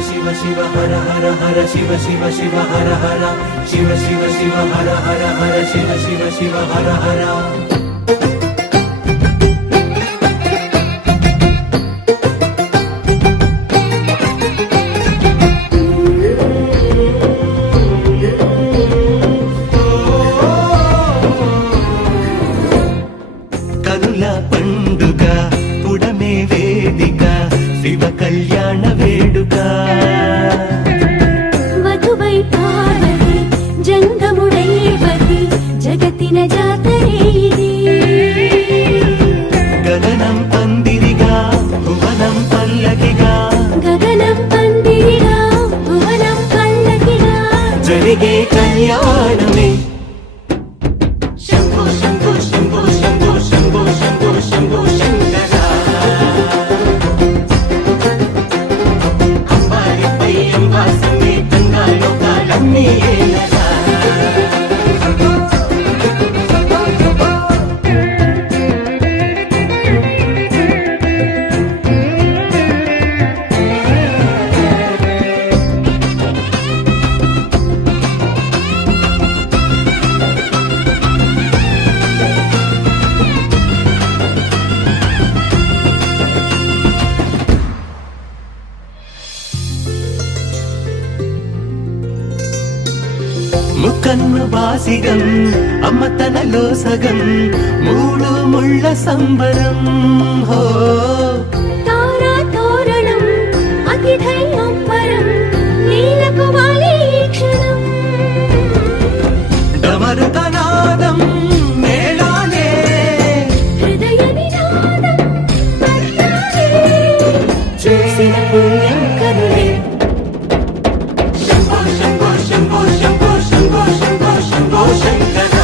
శివ శివ హర హర హర శివ శివ శివ హర హర శివ శివ శివ హర హర హర శివ శివ శివ హర హర కనుల పండుగ పుడమే వేదిక శివ కళ్యాణ వేడుక వధువై పార్వతి జంగముడైవతి జగతిన జాతరే ఇది గగనం పందిరిగా భువనం పల్లకిగా గగనం పందిరిగా భువనం పల్లకిగా జరిగే కళ్యాణమే శంభో శంభో శంభో శంభో శంభో శంభో శంభో శంకర అంబారిపై అంబా సమేతంగా లోకాలన్నీ ఏలరా ముకన్ను బాసిగం అమ్మ తనలో సగం మూడు ముళ్ళ సంబరం హో తారా తోరణం అతిథై అంబరం నీలకు వాలి క్షణం డమరుకనాదం మేళాలే హృదయ నినాదం మర్యాదే చూసిన పుణ్యం కరుణే శంభో శంభో శంభో శంభో శంభో శంభో శంభో శంకర